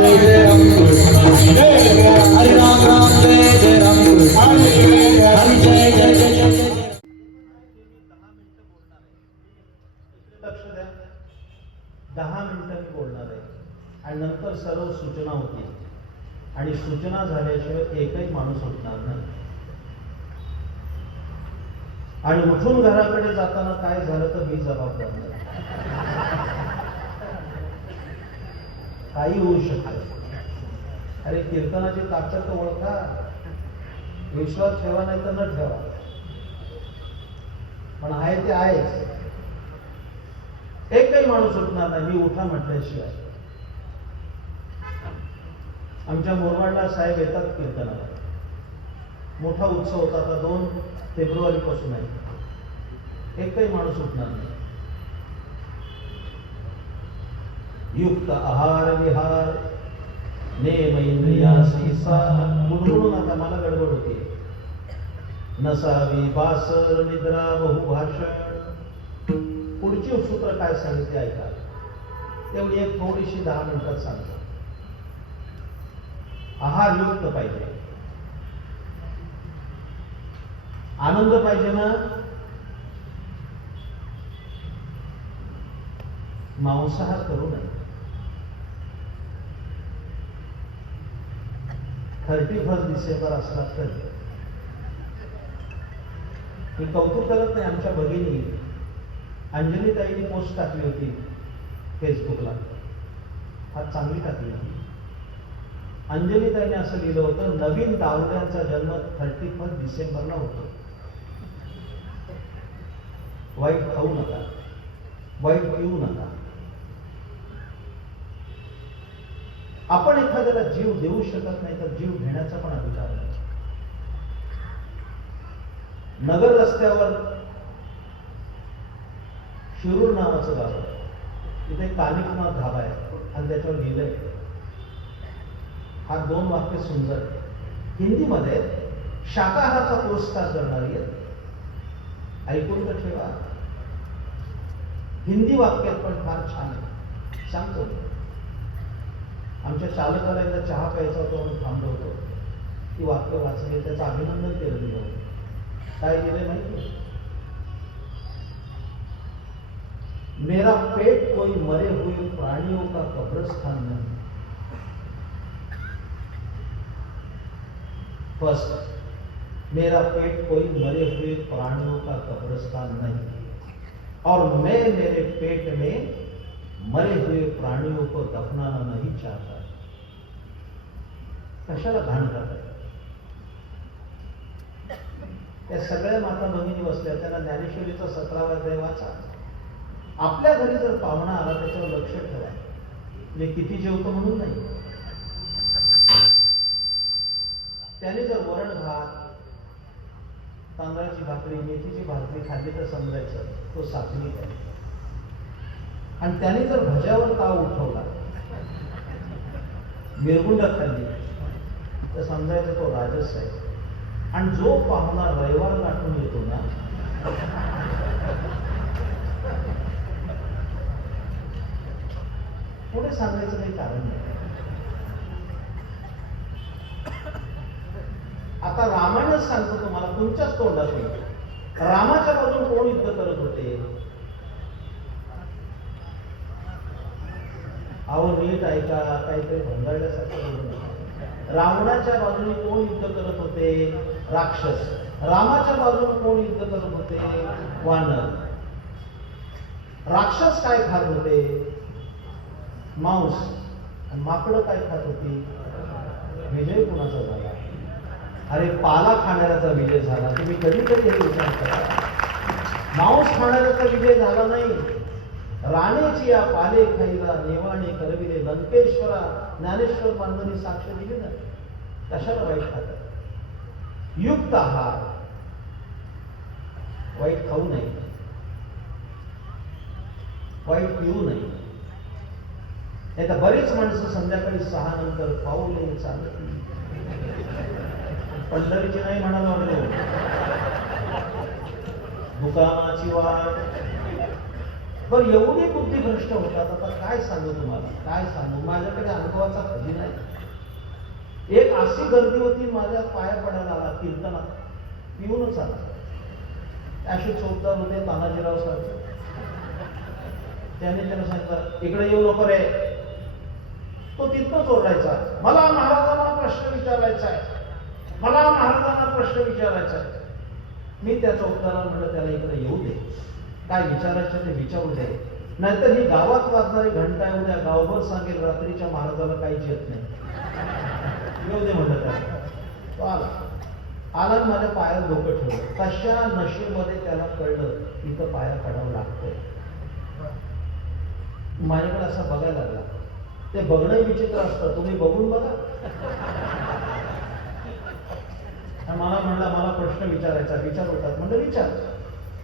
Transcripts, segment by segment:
जय जय राम कृष्ण हरे राम राम जय जय राम कृष्ण हरे जय जय जय जय। लक्ष द्या, 10 मिनिटं मी बोलणार आहे आणि नंतर सर्व सूचना होतील आणि सूचना झाल्याशिवाय एकही माणूस उठणार नाही. आणि उठून घराकडे जाताना काय झालं तर मी जबाबदार नाही. काही होऊ शकतं. अरे कीर्तनाची ताकद तर ओळखा, विश्वास ठेवा नाही तर न ठेवा, पण आहे ते आहेच. एकही माणूस उठणार नाही मी उठा म्हटल्याशिवाय. आमच्या मोरवाडला साहेब येतात कीर्तनाला. मोठा उत्सव होता, आता 2 फेब्रुवारी पासून आहे. एकही माणूस उठणार नाही. युक्त आहार विहार नेम इंद्रियासी गुणगुणू नका, मला गडबड होते. नसावी बासर निद्रा बहुभाषण. पुढची सूत्र काय सांगितले ऐका, तेवढी एक थोडीशी 10 मिनिटात सांगतो. आहार युक्त पाहिजे, आनंद पाहिजे ना. मांसाहार करू नये. 31 डिसेंबर असला तर मी कौतुक करत नाही. आमच्या भगिनी अंजली ताईंनी पोस्ट टाकली होती फेसबुकला, फार चांगली टाकली होती. अंजली ताईने असं लिहिलं होतं, नवीन दारुड्यांचा जन्म 31 डिसेंबरला होतो. वाईट खाऊ नका, वाईट पिऊ नका. आपण एखाद्याला जीव देऊ शकत नाही तर जीव घेण्याचा पण अधिकार नाही. नगर रस्त्यावर शिरूर नावाचं गाव आहे, तिथे कानिकनाथ धाबा आहे आणि त्याच्यावर लिहिलंय, हा 2 वाक्य सुंदर. हिंदीमध्ये शाकाहाराचा पुरस्कार करणारी आहे, ऐकून तर ठेवा. हिंदी वाक्यात पण फार छान आहे, सांगतो. आमच्या चालकाला एकदा चहा प्यायचा होता म्हणून थांबलो होतो. ती वाक्य वाचली, त्याचं अभिनंदन केलं दिलं होतं. काय केलंय माहिती? मेरा पेट कोई मरे हुए प्राणियों का कब्रिस्तान नहीं. फर्स्ट, मेरा पेट कोई मरे हुए प्राणियों का कब्रिस्तान नहीं और मैं मेरे पेट में मरे हुए प्राणियों को दफनाना नहीं चाहता. कशाला घाण करताय? त्या सगळ्या माता भगिनी बसल्या, त्यांना ज्ञानेश्वरीचा 17वा अध्याय वाचा. आपल्या घरी जर पाहुणा आला त्याच्यावर लक्ष ठेवा. म्हणजे किती जेवतो म्हणून नाही, त्याने जर वरण भात, तांदळाची भाकरी, मेथीची भाकरी खाल्ली तर समजायचं तो सात्विक आहे. आणि त्याने जर भज्यावर ताव उठवला, मिरगुंड खाल्ली तर समजायचं तो राजस आहे. आणि जो पाहुणा रविवार गाठून येतो ना, पुढे सांगायचं काही कारण नाही. आता रामायणच सांगतो तुम्हाला, तुमच्याच तोंडातून. रामाच्या बाजून कोण युद्ध करत होते? अहो नीट ऐका, काहीतरी भंगारल्यासारखं. रावणाच्या बाजूने कोण युद्ध करत होते? राक्षस. रामाच्या बाजूने कोण युद्ध करत होते? वानर. राक्षस काय खात होते? मांस. माकडं काय खात होती? विजय कुणाचा झाला? अरे पाला खाणाऱ्याचा विजय झाला. तुम्ही कधी कधी हे विचार करा. मांस खाणाऱ्याचा विजय झाला नाही. राणेची या पाले खाईला नेवाणे करविले लंकेश्वरा. ज्ञानेश्वर बांधणी साक्ष दिली ना. कशाला वाईट खातात? युक्त आहार, वाईट खाऊ नये, वाईट पिऊ नये. नाही तर बरेच माणसं संध्याकाळी 6 नंतर पाऊल चालत. पंढरीची नाही म्हणालो दुकानाची वाट, बरं एवढी बुद्धी भ्रष्ट होतात, आता काय सांगू तुम्हाला, काय सांगू, माझ्याकडे अनुभवाचा खजिना आहे. एक अशी गर्दी होती, माझ्या पाया पडायला आला कीर्तनात, पिऊनच आला. असे चौकदार होते तानाजीराव सारखे, त्याने त्याला सांगितलं इकडे येऊ नको रे. तो तिथनंच ओरडायचा, मला महाराजांना प्रश्न विचारायचा आहे, मला महाराजांना प्रश्न विचारायचा आहे. मी त्या चौकदाराला म्हटलं त्याला इकडे येऊ दे, काय विचारायचं ते विचारू दे, नाहीतर ही गावात वाजणारी घंटा आहे, उद्या गावभर सांगेल रात्रीच्या महाराजाला काहीच येत नाही. येऊ दे म्हटलं त्याला. तो आला आला माझ्या पायात डोकं ठेवलं. कशा नशेमध्ये त्याला कळलं इथं पाया पडावं लागतंय. माझ्याकडे असा बघायला लागला. ते बघणं विचित्र असतं, तुम्ही बघून बघा. मला म्हणला मला प्रश्न विचारायचा, विचार होतात. म्हणजे विचार,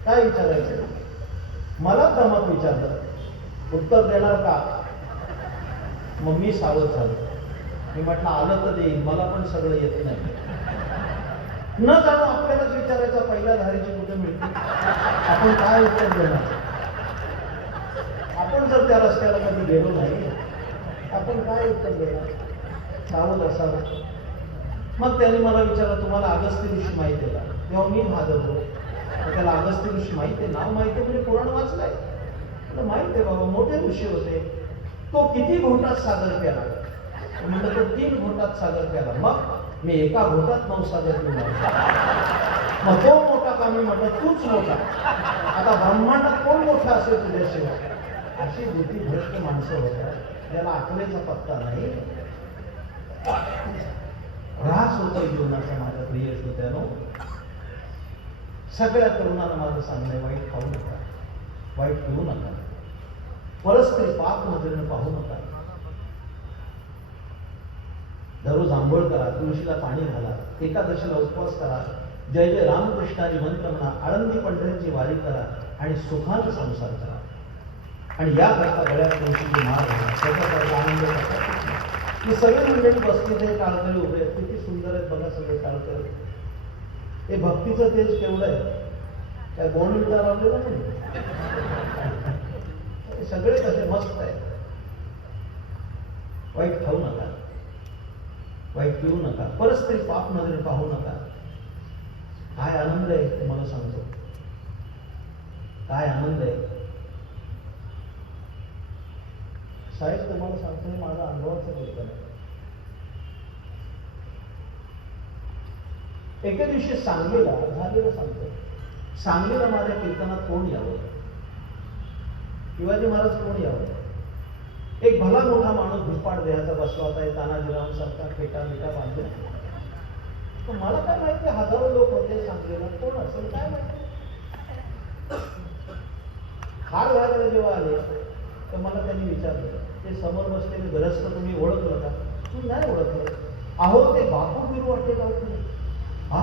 काय विचारायचं. मला दमात विचारलं, उत्तर देणार का. मग मी सावध झालो. मी म्हटलं आलं तर देईन, मला पण सगळं येत नाही. न जाणू आपल्यालाच विचारायचा पहिल्या धारीची कुठे मिळते, आपण काय उत्तर देणार. आपण जर त्या रस्त्याला कधी गेलो नाही, आपण काय उत्तर देणार. सावध असावं. मग त्याने मला विचारलं तुम्हाला अगस्त्य ऋषी माहिती आहे का. तेव्हा मी भागवतो, त्याला अगस्त्य ऋषी माहिती आहे, नाव माहिती आहे म्हणजे पुराण वाचलंय. माहिती आहे बाबा, मोठे ऋषी होते. तो किती घोटात सागर प्याला. म्हणलं तो 3 घोटात सागर प्याला. मग मी एका घोटात 9 सागर पिला. मग तो मोठा का. मी म्हटलं तूच मोठा. आता ब्रह्मांडात कोण मोठा असेल तुझ्याशिवाय. अशी बुद्धिभ्रष्ट माणसं होतात, ज्याला अकलेचा पत्ता नाही. ऱ्हास होतोय जीवनाचा माझ्या प्रिय श्रोत्यानो. सगळ्या तरुणांना माझं सांगणं आहे, वाईट खाऊ नका, वाईट पिऊ नका, परस्त्री पाप नजरेनं पाहू नका. दररोज आंघोळ करा, तुळशीला पाणी घाला, एकादशीला उपवास करा, जय जय रामकृष्णारी मंत्र म्हणा, आळंदी पंढरीची वारी करा आणि सुखाचा संसार करा. आणि या करता गळ्यात तुळशीची माळ घाला, त्याचा आनंद करा. ही सगळी मंडळी बसली ते टाळकरी उभे आहेत, किती सुंदर आहेत बघा सगळे टाळकरी. हे भक्तीचं तेज केवढं आहे, काय बोन विटा लावलेला नाही. सगळे कसे मस्त आहे. वाईट खाऊ नका, वाईट पिऊ नका, परस्त्री पाप नजरे पाहू नका. काय आनंद आहे तुम्हाला सांगतो, काय आनंद आहे. साहेब तुम्हाला सांगतो, हे माझा अनुभवाचं कीर्तन आहे. एके दिवशी सांगलीला झालेलं सांगतो, सांगलीला माझ्या कीर्तनात कोण यावं, शिवाजी महाराज कोण यावं. एक भला मोठा माणूस भुपाड देहाचा बसला होता, तानाजीराव सारखा फेटा बिटा बांधला. पण मला काय माहिती, हजारो लोक होते सांगलीला, कोण असेल काय माहिती. हार घालायला जेव्हा आले तर मला त्यांनी विचारलं, ते समोर बसलेले गरजत तुम्ही ओळखलं का. तू नाही ओळखलं. अहो ते बापू बिरू वाटेगावकर. हा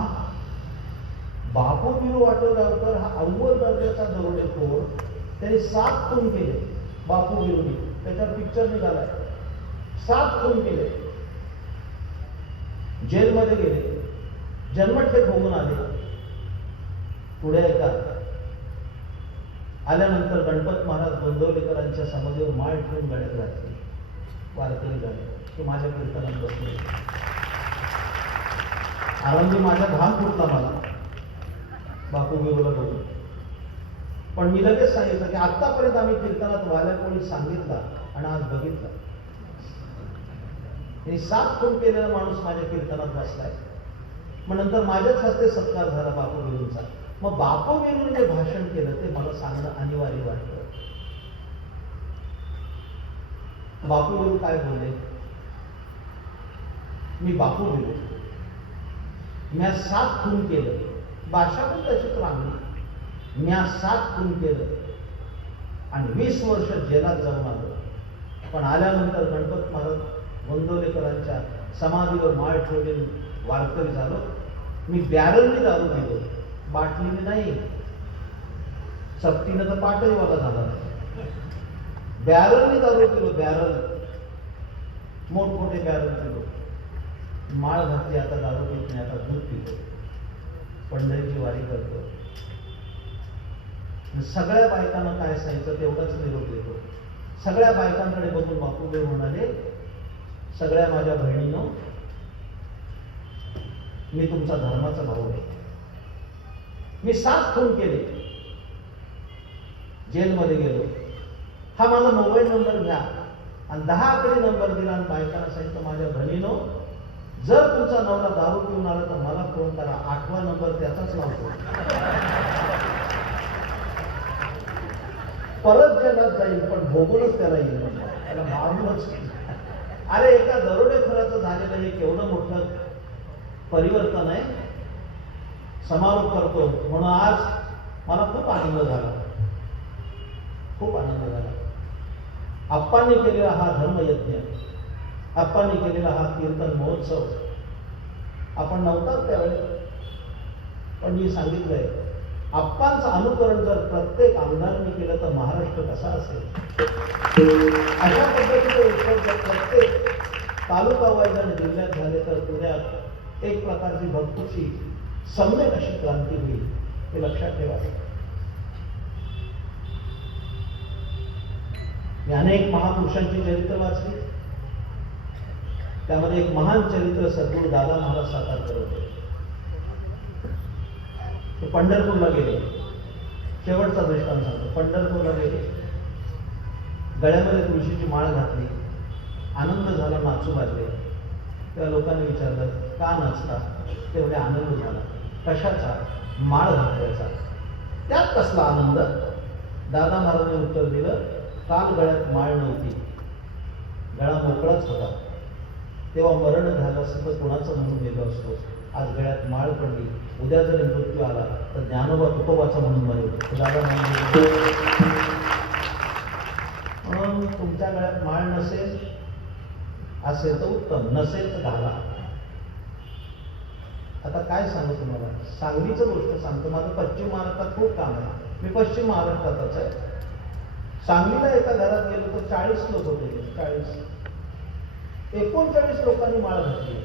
बापू बिरू वाटेगावकर हा अव्वल दर्जाचा दरोडेखोर. त्यांनी 7 खून केले बापू बिरूनी, त्याच्यावर पिक्चर निघालाय. 7 खून केले, जेलमध्ये गेले, जन्मठेप होऊन आले. पुढे ऐका, आल्यानंतर गणपत महाराज गोंदवलेकरांच्या समाधीवर माळ ठेवून गळ्यात घातली, वारकरी झाले. ते माझ्या कीर्तनात बसले. आरंभी माझा घाम फुटला मला बापू बिरूला बघून. पण मी लगेच सांगितलं की आतापर्यंत आम्ही कीर्तनात वाल्या कोणी सांगितला आणि आज बघितलं. 7 खून केलेला माणूस माझ्या कीर्तनात बसलाय. मग नंतर माझ्याच हस्ते सत्कार झाला बापू बिरूंचा. मग बापू बिरूंनी जे भाषण केलं ते मला सांगणं अनिवार्य वाटतं. बापू बिरू काय बोलले. मी बापू बिरू, म्या 7 खून केलं. भाषा पण त्याची चांगली. म्या 7 खून केलं आणि 20 वर्ष जेलात जाऊन आलो. पण आल्यानंतर गणपत महाराज गोंदवलेकरांच्या समाधीवर माळ ठेवलेली वारकरी झालो. मी बॅरलनी दारू पिलो, बाटलीने नाही. सक्तीनं तर पाटही वाला झाला. बॅरलनी दारू पिलो, बॅरल, मोठमोठे बॅरल पिलो. माळ घातली, आता दारू पित नाही, आता दूध पितो, पंढरीची वारी करतो. सगळ्या बायकांना काय सांगितलं तेवढाच निरोप देतो. सगळ्या बायकांकडे बघून बापूदेव म्हणाले, सगळ्या माझ्या बहिणीनो, मी तुमचा धर्माचा भाऊ आहे. मी 7 खून केले, जेलमध्ये गेलो. हा माझा मोबाईल नंबर घ्या आणि 10 आकडी नंबर दिला आणि बायकांना सांगितलं, माझ्या बहिणीनो, जर तुमचा नवरा दारू पिऊन आला तर मला फोन करा. 8वा नंबर त्याचाच लावतो. परत जेलात जाईल पण भोगूनच त्याला येईल, त्याला मारूनच. अरे एका दरोडेखोराचं झालेलं हे केवढं मोठं परिवर्तन आहे. समारोप करतो म्हणून आज मला खूप आनंद झाला, खूप आनंद झाला. आप्पांनी केलेला हा धर्मयज्ञ, आप्पांनी केलेला हा कीर्तन महोत्सव, आपण नव्हतात त्यावेळेस, पण मी सांगितलंय, आप्पांचं अनुकरण जर प्रत्येक आमदारांनी केलं तर महाराष्ट्र कसा असेल. अशा पद्धतीचे उत्सव जर प्रत्येक तालुका वाईज आणि जिल्ह्यात झाले तर उद्या एक प्रकारची भक्तीची सम्यक अशी क्रांती होईल, हे लक्षात ठेवा. मी अनेक महापुरुषांची चरित्र वाचली, त्यामध्ये एक महान चरित्र सद्गुरू दादा महाराज सातारकर होते. ते पंढरपूरला गेले. शेवटचा दृष्टांत सांगतो. पंढरपूरला गेले, गळ्यामध्ये तुळशीची माळ घातली, आनंद झाला, नाचू लागले. त्या लोकांनी विचारलं, का नाचता? तेवढे आनंद झाला. कशाचा? माळ घातल्याचा. त्यात कसला आनंद? दादा महाराजांनी उत्तर दिलं, काल गळ्यात माळ नव्हती, गळा मोकळाच होता, तेव्हा मरण झालं असं तर कोणाचं म्हणून गेलो असतो. आज गळ्यात माळ पडली, उद्या जर मृत्यू आला तर ज्ञानोबा तुकोबाचा म्हणून मरेल. दादा म्हणून तुमच्या गळ्यात माळ नसेल, असेल तर उत्तम, नसेल तर घाला. आता काय सांगू तुम्हाला, सांगलीचं गोष्ट सांगतो. माझं पश्चिम महाराष्ट्रात खूप काम आहे, मी पश्चिम महाराष्ट्रातच आहे. सांगलीला एका घरात गेलो तर 40 लोक होते. 39 लोकांनी माळ घातली.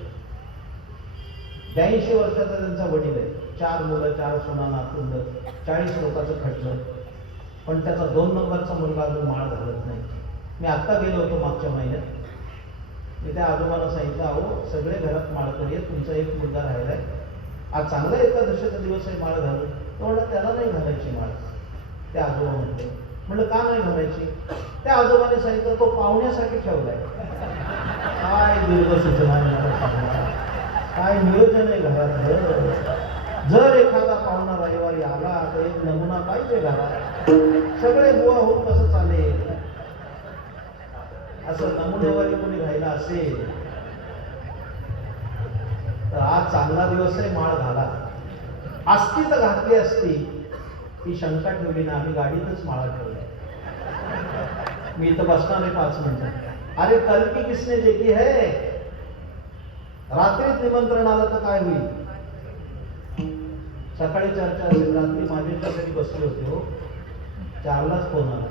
82 वर्षाचा त्यांचा वडील आहे, 4 मुलं, 4 सुना, नातुंड, 40 लोकांचं खटलं, पण त्याचा 2 नंबरचा मुलगा अजून माळ घालत नाही. मी आत्ता गेलो होतो मागच्या महिन्यात. मी त्या आजोबाला सांगितलं, अहो सगळे घरात माळकरी आहेत, तुमचा एक मुलगा राहिलाय, आज चांगला एकादशीचा दिवस आहे, माळ घालू. तो म्हणलं त्याला नाही घालायची माळ. त्या आजोबा म्हणते. म्हणलं का नाही घालायची? त्या आजोबाने सांगितलं, तो पाहुण्यासाठी ठेवलाय. काय दीर्घ सूचना, काय नियोजन आहे घरात. जर एखादा पाहुणा रविवारी आला तर एक नमुना पाहिजे घरात. सगळे बुवा होऊन कसं चालेल? असं नमुनेवारी कोणी राहिला असेल तर आज चांगला दिवस आहे, माळ घाला. असती तर घातली असती, ही शंका ठेवली ना, आम्ही गाडीतच माळा ठेवल्या. मी इथं बसणार आहे 5 मिनिटं. अरे कल की किसने देखी है? रात्रीत निमंत्रण आलं तर काय होईल? सकाळी चर्चा असेल, रात्री माझ्या घरी बसले होते हो, 4लाच फोन आला,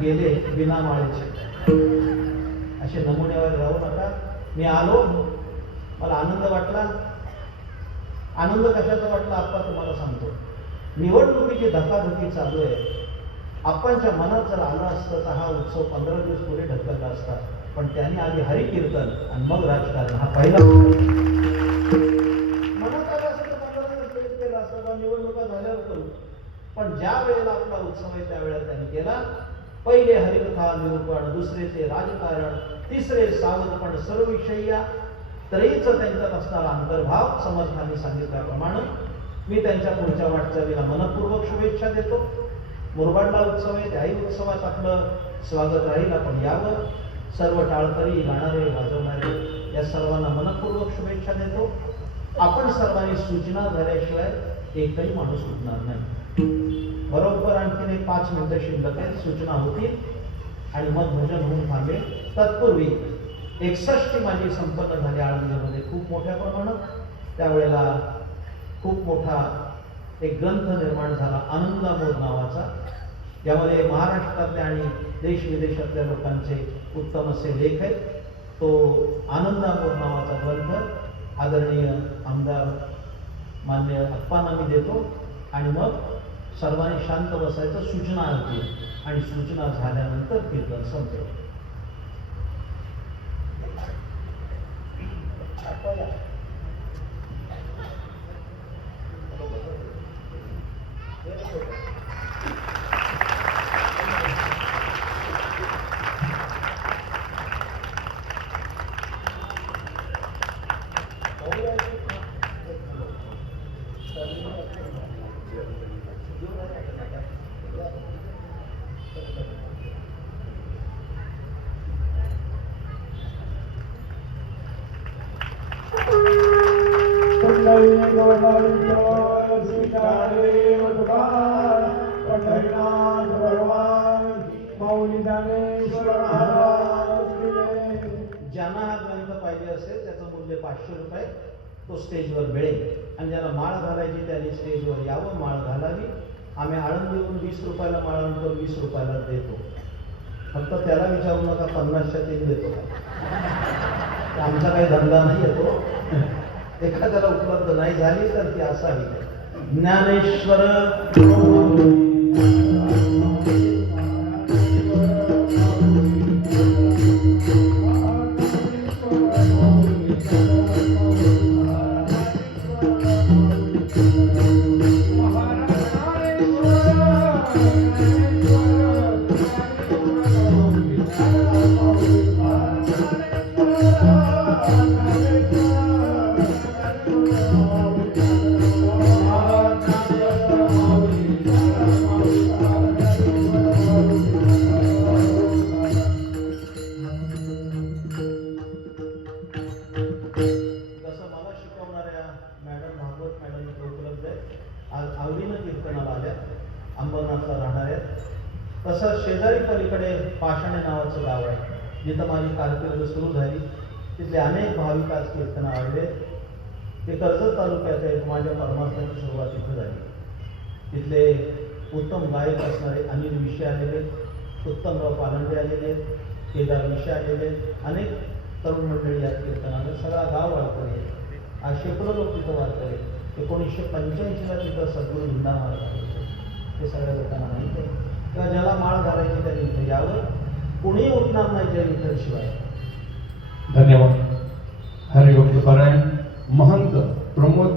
गेले बिना माळेचे. असे नमुन्यावर राहू नका. मी आलो, मला आनंद वाटला. आनंद कशाचा वाटला आप्पा तुम्हाला सांगतो. निवडणुकीची धकाधकी चालू आहे. आप्पांच्या मनात जर आलं असतं तर हा उत्सव 15 दिवस पुढे ढकलला असता, पण त्यांनी आधी हरिकीर्तन आणि मग राजकारण हा पहिला मनात आलं असतं तर 15 दिवस वेळ केला असता, निवडणुका झाल्यावर करू. पण ज्या वेळेला आपला उत्सव आहे त्यावेळेला त्यांनी केला. पहिले हरिकथा निरूपण, दुसरे ते राजकारण, तिसरे सावधपण सर्वविषयी, तरीच त्यांच्यात असणारा अंतर्भाव समर्थांनी सांगितल्याप्रमाणे मी त्यांच्या पुढच्या वाटचालीला मनपूर्वक शुभेच्छा देतो. मुरबाडला उत्सव आहे, त्याही उत्सवात आपलं स्वागत राहील. आपण यावं. सर्व टाळकरी, गाणारे, वाजवणारे या सर्वांना मनपूर्वक शुभेच्छा देतो. आपण सर्वांनी सूचना झाल्याशिवाय एकही माणूस उठणार नाही. बरोबर आणखीन एक 5 मिनिटं शिल्लक आहेत, सूचना होतील आणि मग भजन होऊन थांबेल. तत्पूर्वी 61 माझी संपन्न झाली आळंदीमध्ये खूप मोठ्या प्रमाणात. त्यावेळेला खूप मोठा एक ग्रंथ निर्माण झाला, आनंदामोद नावाचा, यामध्ये महाराष्ट्रातल्या आणि देश विदेशातल्या लोकांचे उत्तम असे लेख आहेत. तो आनंदामोद नावाचा ग्रंथ आदरणीय आमदार मान्य अप्पांना मी देतो आणि मग सर्वांनी शांत बसायचं, सूचना होती आणि सूचना झाल्यानंतर कीर्तन संपेल. ज्यांना हा ग्रंथ पाहिजे असेल त्याचं मूल्य 500 रुपये, तो स्टेजवर मिळेल. आणि ज्याला माळ घालायची त्यांनी स्टेजवर यावं, माळ घालावी. आम्ही आळंदीवरून 20 रुपयाला माळांतर 20 रुपयाला देतो. फक्त त्याला विचारू नका 50च्या 3 देतो का, आमचा काही धंदा नाही येतो. एखाद्याला उपलब्ध नाही झाली तर ती असावी. ज्ञानेश्वर आवडीनं कीर्तनाला आल्या, अंबरनाथला राहणार आहेत. तसं शेजारी पलीकडे पाषाणे नावाचं गाव आहे, जिथं माझी कारकीर्द सुरू झाली. तिथले अनेक भाविक आज कीर्तनाला आले. ते कर्जत तालुक्यात आहेत. माझ्या परमार्थाची सुरुवात इथं झाली. तिथले उत्तम गायक असणारे अनिल विषय आलेले, उत्तमराव पालंडे आलेले, केदार विषय आलेले, अनेक तरुण मंडळी या कीर्तनाला. सगळा गाव वारकरी आहे. आज शेकडो लोक तिथं वारकरी. 1985ला तिथं सद्गुरू भिंडा महाराज हे सगळ्या लोकांना माहीत आहे. किंवा ज्याला माळ घालायची त्यांनी इथं यावं. कोणी उठणार नाही जय विठ्ठलशिवाय. धन्यवाद. हरिभक्त पारायण महंत प्रमोद